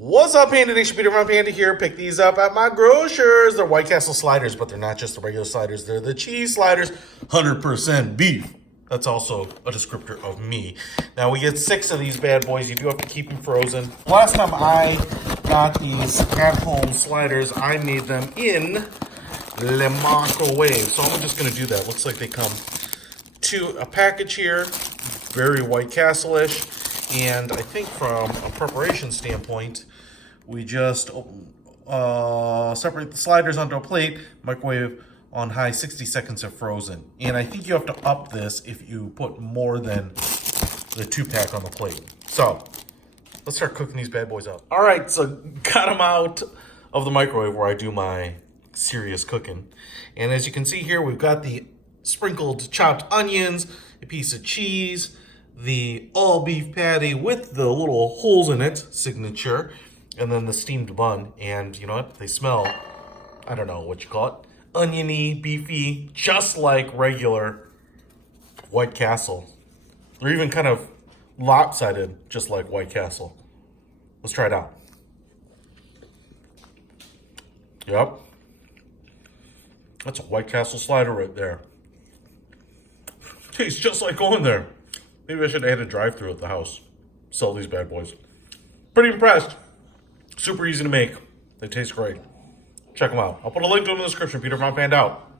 What's up, Panda Nation? Peter from Panda here. Pick these up at my grocers. They're White Castle sliders, but they're not just the regular sliders. They're the cheese sliders, 100% beef. That's also a descriptor of me. Now, we get 6 of these bad boys. You do have to keep them frozen. Last time I got these at-home sliders, I made them in the microwave. So I'm just going to do that. Looks like they come to a package here. Very White Castle-ish. And I think from a preparation standpoint, we just separate the sliders onto a plate, microwave on high, 60 seconds of frozen. And I think you have to up this if you put more than the 2-pack on the plate. So let's start cooking these bad boys up. All right, so got them out of the microwave where I do my serious cooking. And as you can see here, we've got the sprinkled chopped onions, a piece of cheese, the all beef patty with the little holes in it, signature, and then the steamed bun. And you know what? They smell, I don't know what you call it, oniony, beefy, just like regular White Castle. They're even kind of lopsided, just like White Castle. Let's try it out. Yep. That's a White Castle slider right there. Tastes just like going there. Maybe I should add a drive-thru at the house. Sell these bad boys. Pretty impressed. Super easy to make. They taste great. Check them out. I'll put a link to them in the description. Peter from Panda out.